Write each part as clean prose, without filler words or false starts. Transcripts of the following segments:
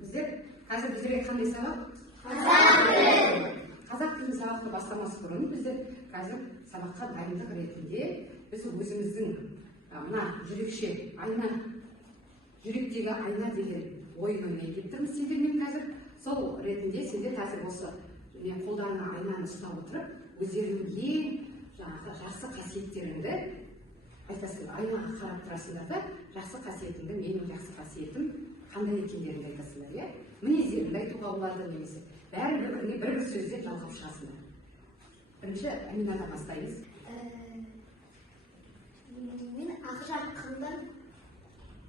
біздер қазір біздерге қандай сабақ? Қазақ тілін сабақты бастамас бұрын біздер қазір сабаққа дайындық ретінде біз өзіміздің мына жүрекше айна, жүректегі айна деген ойын ойнай кеттірміз сендермен қазір. Сол ретінде сендер қазір осы қолдарына айнаны ұстап отырып өздерінің ең жақсы қасиеттеріңді айтасыңдар. Айнаға қарап тұрасыңдар да, жақсы қасиетіңді, менің жақсы қасиетім қандай екендеріңді айтасыңдар, мінездеріңді айтуға болады немесе бәрі бір-біріне бір сөзден жалғап шығасыңдар. Бірінші Аминадан бастаймыз. Мен ақжарқындар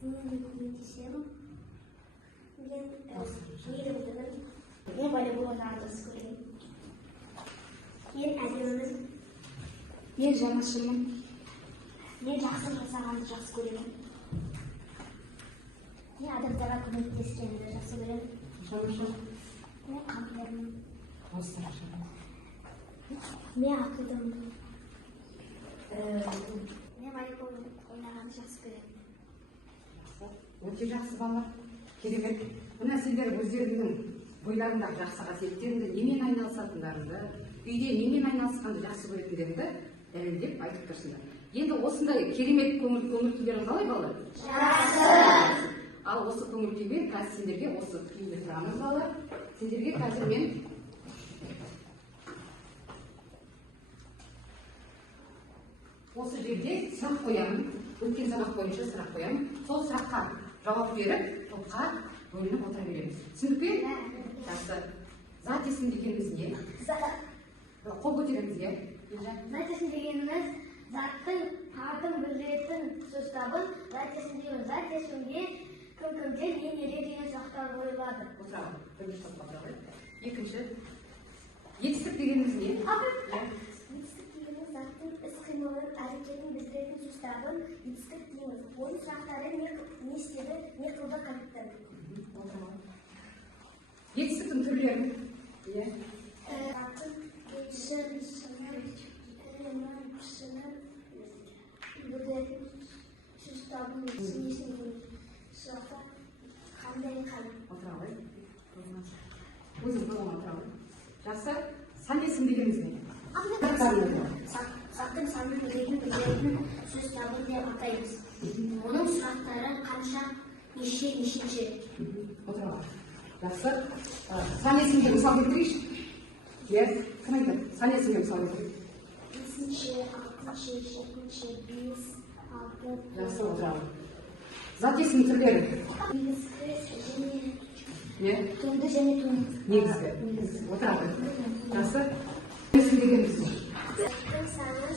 көмектесемін. Мен мейірімдімін. Мен волейболдарды жақсы көремін. Мен әдемімін. Мен жанашырмын. Мен жақсы жасағанды жақсы көремін. Мен адамдарға көмектескенді жақсы көремін. Жанашыр. Мен қамқормын. Мен Мен ақылдымын. Мен волейбол ойнағанды жақсы көремін. өте жақсы балалар. Керемет. Мына сендер өздеріңнің бойларындағы жақсы қасиеттеріңді, немен айналысатындарыңды, үйде немен айналысқанды жақсы көретіндеріңді дәлелдеп айтып тұрсыңдар. Енді осындай керемет көңіл-күйлерің қалай балалар? Жақсы. Ал осы көңіл-күймен қазір сендерге осы күйінде тұрамыз балалар. Сендерге қазір мен осы жерде сұрақ қоямын. Өткен сабақ бойынша сұрақ қоямын. Сол сұраққа жауап беріп, топқа бөлініп отыра береміз. Түсіндік пе? Жақсы. Зат есім дегеніміз не? Қол көтеріңіз, Зат есім дегеніміз заттың атын білдіретін сөз табын. Зат есім дегеніміз зат есімге кім-кімден не деген сұрақтар қойылады. Отыра. Бірінші топқа отыра. Екінші. Етістік дегеніміз не? Етістік дегеніміз заттың іс-қимылын, әрекетін білдіретін сөз табын. Етістік дейміз. Оның сұрақтары не істеді, не қылды қайтты. Етістіктің түрлері. Заттың шын, ілімін, пішінін білдіретін сөз табын. Несін сұрақта қандай қайын. Отыра ғой. Өзіңіз болған отыра ғой. Жақсы. Сан есім дегеніміз не? Заттың санын білдіретін сөз табын деп атаймыз. Оның сұрақтары қанша, нешінші. Отыра ғой. Жақсы. Сан есімге мысал келтірейікші? Кім айтады? Сан есімге мысал келтірейік. 5-ші, 6-ші, 7-ші, 5, 6. Жақсы, отыра ғой. Зат есім түрлері. Негізгі Не? Төнді және төнді. Негізгі. Отыра ғой. Жақсы. Есім дегеніміз не? Заттың саны,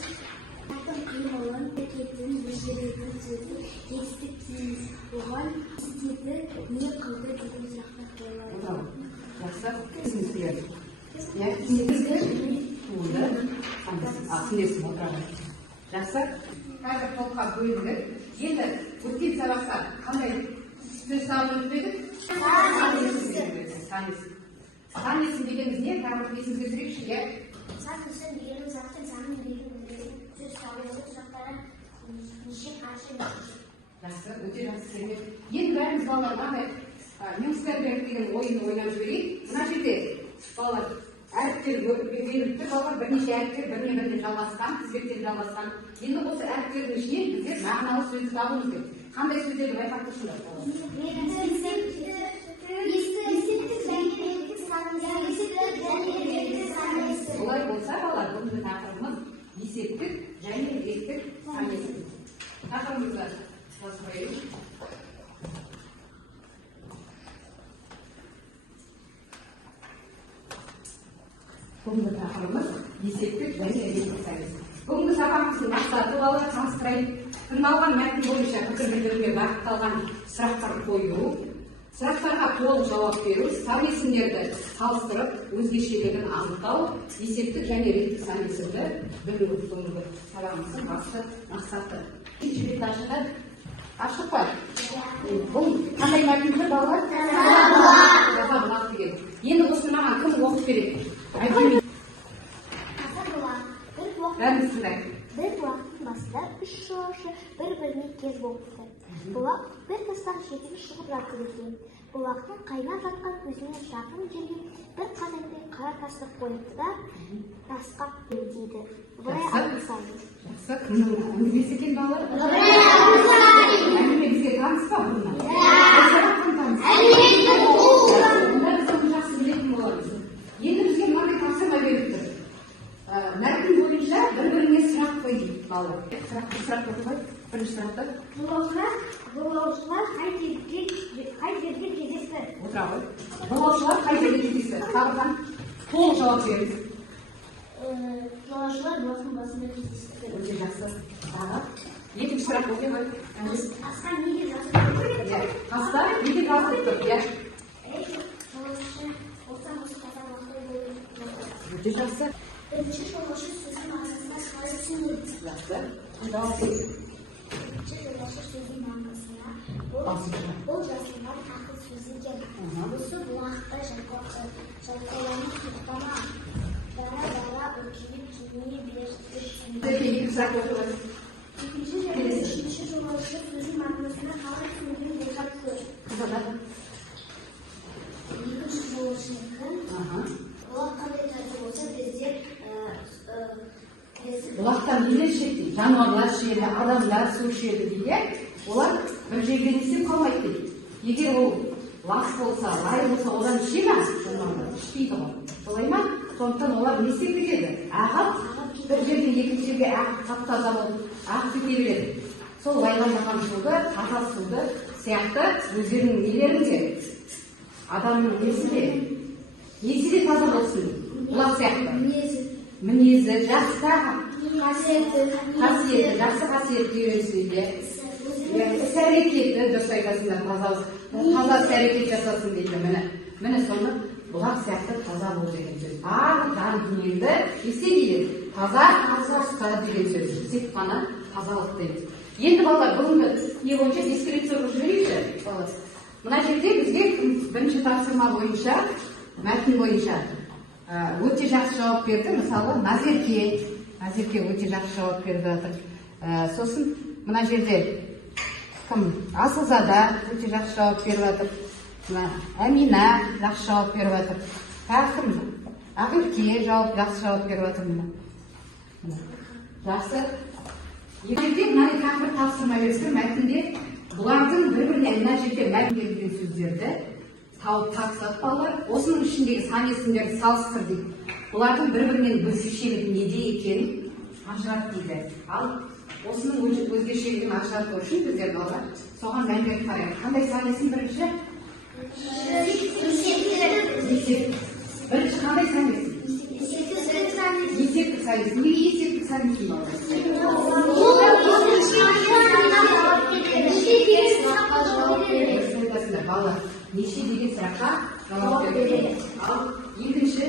заттың қимылын, әрекетін білдіретін сөзі, жетістік дейміз. Оған істеді, не қылды деген сұрақтар қойылады. Отыра ғой. Жақсы. Есім түрлері. Негізгі туынды. Түсінесің, отыра ғой. Жақсы. Қазір топқа бөлініп. Енді өткен сабақта қандай сөз табын өтпедік? Сан есім дегеніміз не? Тағы есімге түсірейікші, Зат есім дегеніміз заттың санын білдіретін сөз табын. Сұрақтары неше, қанша. Жақсы, өте жақсы керемет. Енді бәріміз балалар мынандай Мюнхенберг деген ойынды ойнап жіберейік. Мына жерде балалар әріптер беріліп тұр, балалар бірнеше әріптер біріне-біріне жалғасқан, тізбектен жалғасқан. Енді осы әріптердің ішінен біздер мағыналы сөзді табуымыз керек. Қандай сөздерді байқап тұрсыңдар? Олай болса, балалар, бүгінгі тақырыбымыз есептік және реттік сан есім. Тақырыбымызға жазып қояйық. Бүгінгі тақырыбымыз есептік және реттік сан есім. Бүгінгі сабағымыздың мақсаты балалар таныстырайық. Тыңдалған мәтін бойынша пікір білдіруге бағытталған сұрақтар қою, сұрақтарға толық жауап беру, сан есімдерді салыстырып, өзгешелігін анықтау, есептік және реттік сан есімді бүгінгі сабағымыздың басты мақсаты. Жібекті ашыңдар. Ашық па? Бұл қандай мәтін тұр балалар? Сабақ деген. Енді осыны маған кім оқып береді? Айтайын. Бәріміз тыңдайық. Бір уақыттың басында үш жолаушы бір-біріне кез болыпты. Бұлар бір қыз алыстан шетіне шығып жатыр екен. Бұлақтың қайнап жатқан көзіне жақын жерге бір қадамдай қара тасты қойыпты да тасқа дейді. Ыбырай Алтынсарин. Жақсы, кімнің әңгімесі екен балалар? Әңгіме бізге таныс па бұрыннан? Онда біз оны жақсы білетін боламыз. Енді бізге мынандай тапсырма беріп тұр. Мәтін бойынша бір-біріне сұрақ қой дейді балалар. Сұрақ қой. Бірінші сұрақты. Жолаушылар қай жерге кездесті? Отыра ғой. Жолаушылар қай жерге кездесті? Сабырхан, толық жауап беріңіз. Жолаушылар бұлақтың басында кездесті. Өте жақсы. Тағы. Екінші сұрақ өте ғой. Асқа неге жазып тұр? Таста неге жазып тұр? Жолаушы болса осы қатар уақыт болып жатыр. Өте жақсы. Бірінші жолаушы сөздің мағынасына қалай түсінеді? Жақсы. Жауап беріңіз. Бірінші жолаушы сөздің мағынасына бұл жазылған ақыл сөзі екен. Осы бұлақта жайқаланып тоқтама. Дара үлкейіп кеңейе береді. Екінші сұрақ өте ғой. Үшінші жолаушы сөздің мағынасына қалай түсінуін болжап көр. Екінші жолаушынікі бұлақ қандай таза болса біздер Бұлақтан нелер ішеді? Жануарлар ішеді, адамдар су ішеді дейді. Олар бір жерден істеп қалмайды дейді. Егер ол лас болса, лай болса, одан іше ме? Ішпейді ғой. Солай ма? Сондықтан олар не істеп кетеді? Ағып, бір жерден екінші жерге ағып тап-таза болып, ағып кете береді. Сол лайлай жатқан суды, таза суды сияқты өздерінің нелерінде адамның несі де таза болсын. Бұлақ сияқты. Мінезі, жақсы қасиеті, жақсы қасиетті үйренсін. Іс-әрекеті, дұрыс айтасыңдар, таза іс-әрекет жасасын дейді. Міне соны бұлақ сияқты таза бол деген сөз. Барлық жан дүниеңді есте дейді. Таза ұста деген сөз. Тек қана тазалық дейді. Енді балалар, бүгінгі не бойынша ескеріп сұрып жіберейікші. Мына жерде бізге бірінші тапсырма бойынша, мәтін бойынша өте жақсы жауап берді. Мысалы, Назерке өте жақсы жауап берді жатыр. Сосын мына жерде кім? Асылзада өте жақсы жауап беріп жатыр. Әмина жақсы жауап беріп жатыр. Тағы кім? Ақылке жақсы жауап беріп жатыр. Жақсы. Екінші мынандай тағы бір тапсырма берсін. Мәтінде бұлардың бір-біріне мына жерде мәтін берілген сөздерді тауып тапсырып балалар, осының ішіндегі сан есімдерді салыстыр дейді. Бұлардың бір-бірінен өзгешелігі неде екенін ажырат дейді. Ал осының өзгешелігін ажырату үшін біздер балалар соған мән беріп қарайық. Қандай сан есім бірінші? Бірінші қандай сан есім? Есептік сан есім. Неге есептік сан есім балалар? Балалар, неше деген сұраққа жауап береді. Ал екінші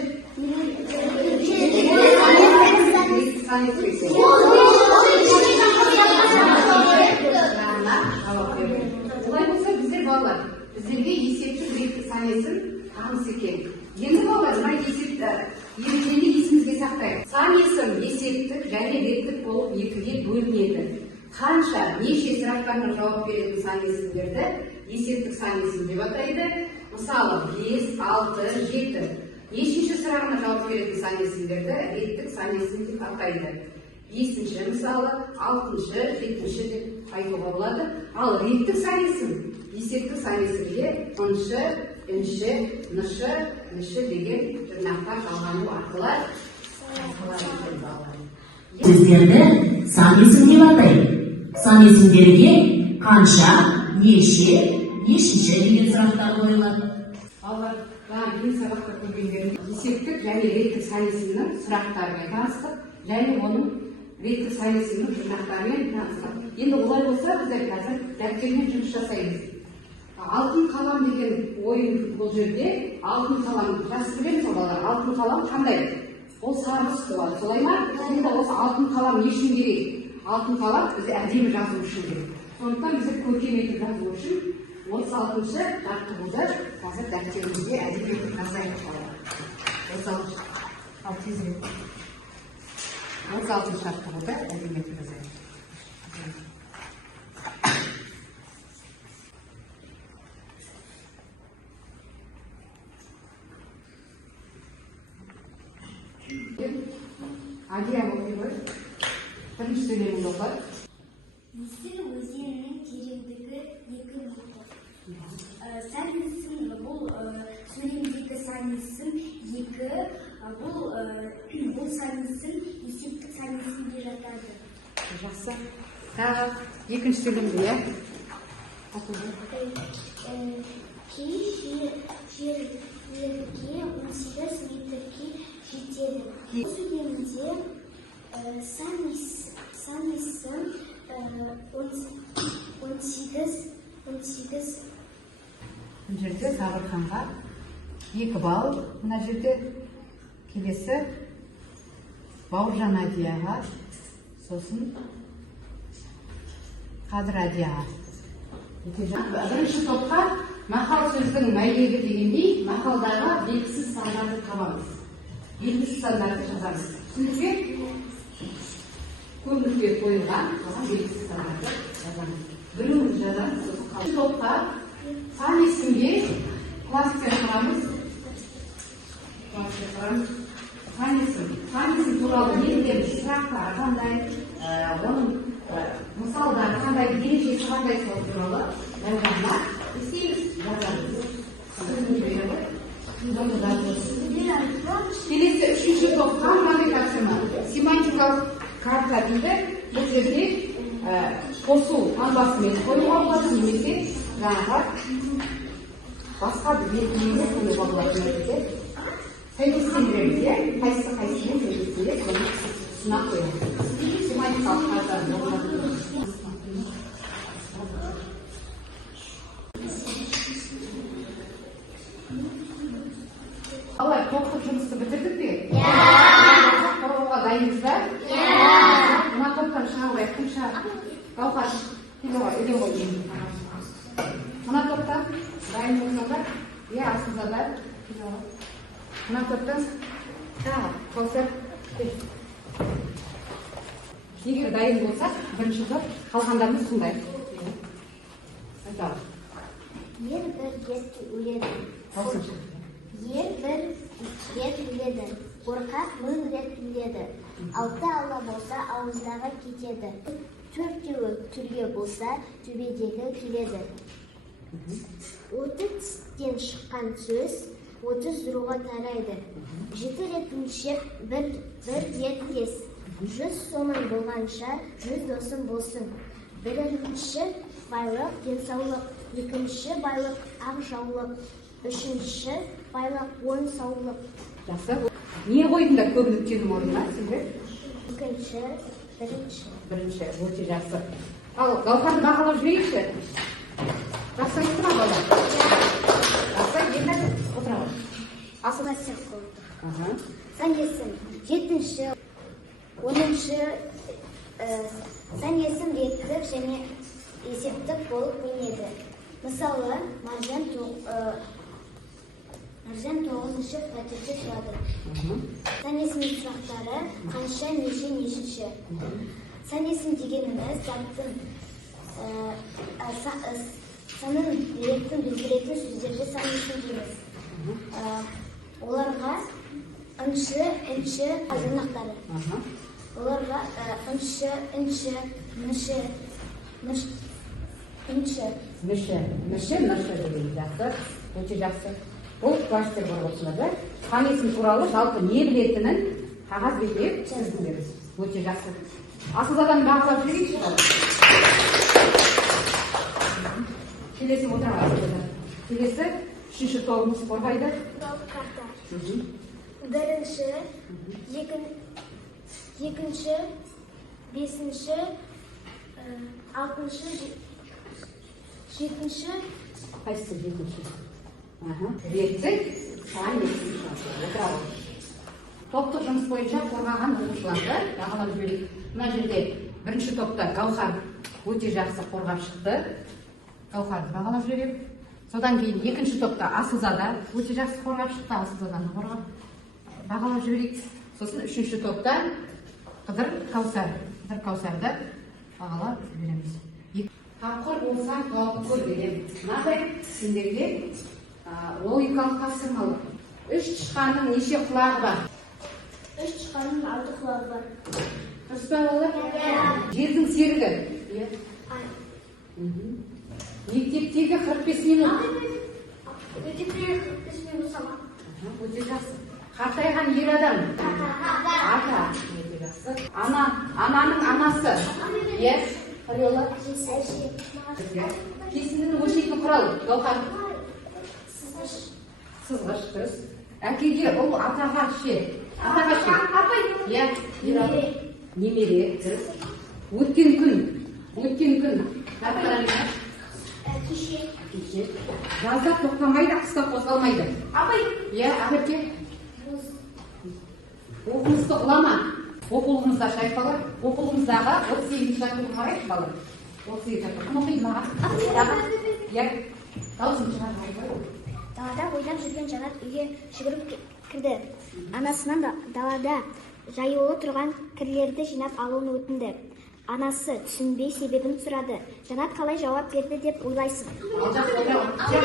олай болса біздер балалар, біздерге есептік реттік сан есім таныс екен. Енді балалар, мына ережені есімізге сақтайық. Сан есім есептік және реттік болып екіге бөлінеді. Қанша, неше сұрақтарына жауап беретін сан есімдерді есептік сан есім деп атайды. Мысалы, 5, 6, 7. Нешінші сұрағына жауап беретін сан есімдерді реттік сан есім деп атайды. 5-ші мысалы, 6-шы, 7-ші деп айтуға болады. Ал реттік сан есім, есептік сан есімде 10-шы, 3-ші, 10-шы, 3-ші деген жұрнақтар жалғану арқылы сөздерді сан есім деп атайды. Сан есімдерге қанша, неше, нешінші деген сұрақтар қойылады. Балалар, бүгін сабақта көргендерін есептік және реттік сан есімнің сұрақтарымен таныстық, және оның реттік сан есімнің жұрнақтарымен таныстық. Енді олай болса, біздер қазір дәптермен жұмыс жасаймыз. Алтын қалам деген ойын бұл жерде, алтын қалам, жақсы білеміз ғой балалар, алтын қалам қандай? Ол сары түсті болады, солай ма? Енді осы алтын қалам не үшін керек? Алтын қалам бізде әдемі жазу үшін керек. Сондықтан біздер көркем етіп жазу үшін 36-шы жаттығуды қазір дәптерімізге әдемі етіп жазайық балалар. 36-шы жаттығуды әдемі етіп жазайық. Адия оқи ғой. Бірінші сөйлеміңді оқы. Есіл өзенінің тереңдігі 2 метр. Сән есім бұл сөйлемдегі сән есім 2, бұл сән есім есептік сән есімге жатады. Жақсы. Тағы екінші сөйлемді, иә? Кей жерлерге 18 метрге жетеді. Бұл сөйлемде сән есім 18. Бұл жерде Сабырханға 2 балл, мына жерде келесі Бауыржан Адияға, сосын Қадыр Адияға. Бірінші топқа мақал сөздің мәйегі дегендей, мақалдағы белгісіз сандарды табамыз. Белгісіз сандарды жазамыз. Түсіндіңіздер? Көңілге қойылған белгісіз сандарды жазамыз. Біреуін жазамыз, сосын қалды топқа сан есімге класпен құрамыз. Сан есім туралы не білеміз? Сұрақтары қандай, оның мысалдары қандай, ережесі қандай сол туралы мәліметті істейміз, жазамыз. Келесі үшінші топқа мынандай тапсырма. Семантикалық карта дейді. Бұл жерде қосу таңбасымен қоюға болады, немесе жаңағы басқа бір белгілерді қоюға болады. Сәйкестендіреміз, иә? Қайсымен сәйкестендіріп, соны сынақ қоямыз. Семантикалық картаны Алай, топтық жұмысты бітірдік пе? Қорғауға дайынбыз ба? Мына топтан шыға кім шығады? Гаухар, үйден ғой. Мына топтан дайын болсаңдар, асылзадар. Мына топтан Каусар. Егер дайын болсақ, бірінші топ қалғандарымыз қандай? Айталық. Ер бір рет өледі. Ер бір рет өледі. Қорқақ 1000 рет өледі. 6 ала болса, ауыздағы кетеді. 4-еуі түрге болса, төбедегі келеді. 30-тен шыққан сөз 30 руға тарайды. 7 рет өлшеп, бір рет кес. 100 сомын болғанша, 100 досым болсын. Бірінші байлық, денсаулық. Екінші байлық, ақ жаулық. Үшінші байлық, ойын саулық. Жақсы. Не қойдыңдар көп нүктенің орнына, сендер? Екінші, бірінші. Өте жақсы. Ал Гаухарды бағалап жіберейікші? Жақсы отыра бала? Жақсы, енді отыра бала. Асылға сен қойды. Сан есім 7-ші, 10-ші сан есім реттік және есептік болып бөлінеді. Мысалы, маржан 9-ші пәтерде тұрады. Сан есім сұрақтары қанша, неше, нешінші. Сан есім дегеніміз заттың санын білдіретін сөздерді сан есім дейміз. Оларға ыншы, жұрнақтары. Оларға ыншы, нышы, деген жақсы, өте жақсы. Бұл кластер болып отырады. Сан есім туралы жалпы не білетінін қағаз бетіне түсіндіріңіз. Өте жақсы. Асылзадан бағалап жүрейікші. Келесі отырған Асылзадан. Келесі үшінші тобымыз қорғайды. Бірінші, екінші, бесінші, алтыншы, жетінші. Қайсысы жетінші? Реттік сан есім отырады. Топтық жұмыс бойынша қорғаған оқушыларды бағалап жіберейік. Мына жерде бірінші топта Гаухар өте жақсы қорғап шықты. Гаухарды бағалап жіберейік. Содан кейін екінші топта Асылзада өте жақсы қорғап шықты. Асылзаданы қорғап бағалап жіберейік. Сосын үшінші топта Қыдыр Каусарды бағалап жібереміз. Қамқор болсаң қауқор деген. Мынадай сендерге логикалық тапсырмалы. 3 тышқанның неше құлағы бар? Үш тышқанның 6 құлағы бар. Дұрыс па балалар? Жердің серігі. Иә. Мектептегі 45 минут. Мектептегі 45 минут сабақ. Өте жақсы. Қартайған ер адам. Ата. Өте жақсы. Ананың анасы. Иә. Қариола. Кесіндінің өлшейтін құрал. Гаухар. Сызғыш. Дұрыс. Әкеге ұл, атаға ше. Атаға ше. Иә. Немере. Дұрыс. Өткен күн. Кеше. Жазда тоқтамайды, қыста қозғалмайды. Иә, әперке. Оқуыңызды ұлама. Оқулығыңызды ашайық балалар. Оқулығыңыздағы 38-ші жаттығуға қарайық балалар. 38-ші жаттығу. Кім оқиды маған? Иә. Дауысын шығарып. Далада ойнап жүрген Жанат үйге жүгіріп кірді. Анасынан далада жаюлы тұрған кірлерді жинап алуын өтінді. Анасы түсінбей себебін сұрады. Жанат қалай жауап берді деп ойлайсың? Жанат қалай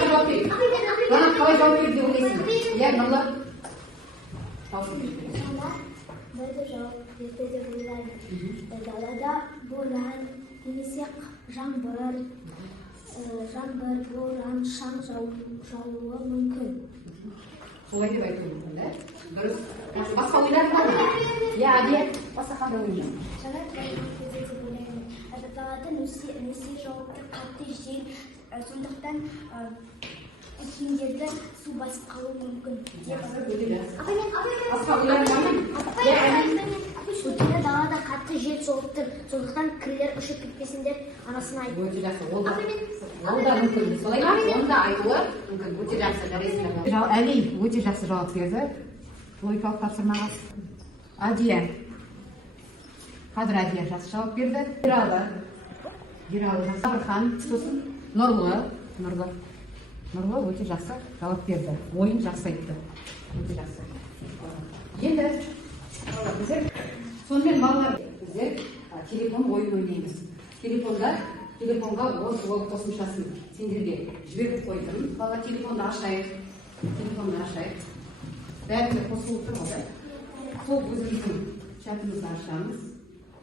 жауап берді деп ойлайсың? Иә, Нұрлы. Жанат бірді жауап берді деп ойлайды. Далада боран, немесе жаңбыр, боран, шаң жауы мүмкін. Солай деп айтуы мүмкін, да? Дұрыс. Басқа ойлар бар ма? Иә, Адия, басқа қандай ойлар? Жанат жауап берді деп ойлайды. Далада нөсер жауапты қатты жел, сондықтан киімдерді су басып қалуы мүмкін. Басқа ойлар бар ма? Өйткені далада қатты жел соғып тұр, сондықтан кірлер ұшып кетпесін деп анасына айтты. Өте жақсы. Ол да мүмкін. Солай ма? Оны да айтуы мүмкін. Өте жақсы. Әли өте жақсы жауап берді. Логикалық тапсырмаға. Адия. Қазір Адия жақсы жауап берді. Ералы. Сабырхан. Сосын Нұрлы өте жақсы жауап берді. Ойын жақсы айтты. Өте жақсы. Енді сонымен балалар біздер телефон ойын ойнаймыз. Телефонға ол қосымшасын сендерге жіберіп қойдым. Балалар телефонды ашайық. Бәрінде қосылып тұр ғой. Сол өзіміздің чатымызды ашамыз.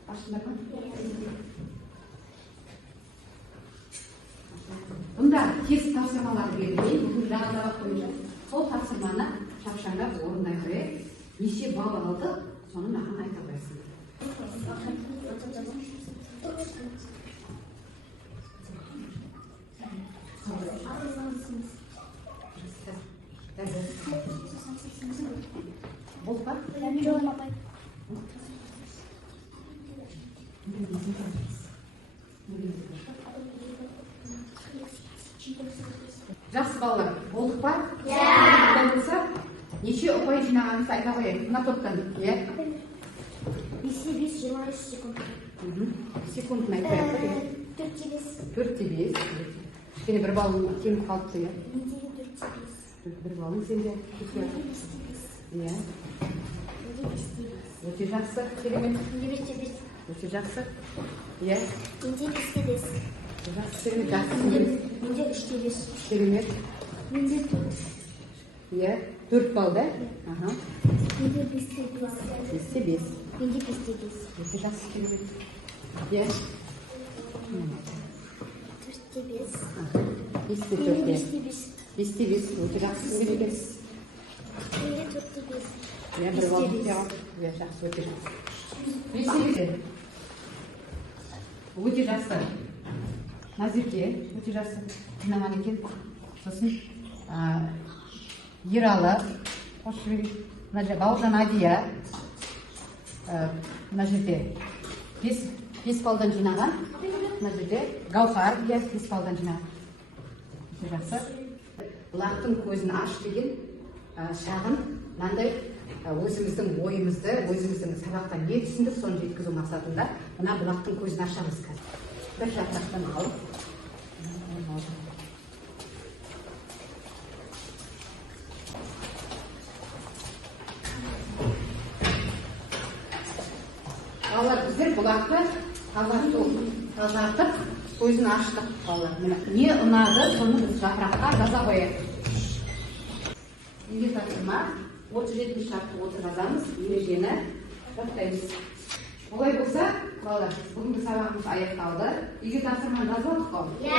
Ашыңдар ма? Бұнда тест тапсырмалары берілген. Бүгін жаңа бойынша сол тапсырманы шапшаңдап орындай қойып, неше балл алды, соны маған айта қойсын. Болды па? Жақсы балалар, болдық па? Болса, неше ұпай жинағаныңызды айта қояйын. Мына топтан, иә? 5-23 секунд. Секундын айтайық. 4-5. Кішкене бір балың кеміп қалыпты, иә? Менде 4-5. Бір балың сенде. Иә. Өте жақсы, керемет. Өте жақсы. Иә. Менде 5-5. Жақсы, керемет, жақсы. Менде 3-5. Керемет. Менде 4. Иә, 4 балл, да? Менде 5-5. 5-5. Менде 5-5. Өте жақсы, керемет. Иә. 4-5. 5-4. 5-5. Өте жақсы, керемет. Менде 4-5. Иә, бір балл. Иә, жақсы, өте жақсы. 5-5. Өте жақсы. Назерке, өте жақсы жинаған екен. Сосын Ералы, қош жіберейік. Бауыржан Адия, мына жерде 5 балдан жинаған. Мына жерде Гаухар, 5 балдан жинаған. Өте жақсы. Бұлақтың көзін аш деген шағын мынандай өзіміздің ойымызды, өзіміздің сабақта не түсіндік, соны жеткізу мақсатында мына бұлақтың көзін ашамыз қазір. Bir жапырақтан алып. Балалар, біздер бұлақты тазартып, көзін аштық балалар. Не ұнады, соны біз жапыраққа жаза қояйық. Неге тапсырма? 37 шартты отырғызамыз, ережені жаттаймыз. Олай болса, балалар, бүгінгі сабағымыз аяқталды. Үйге тапсырманы жазып алдық қой?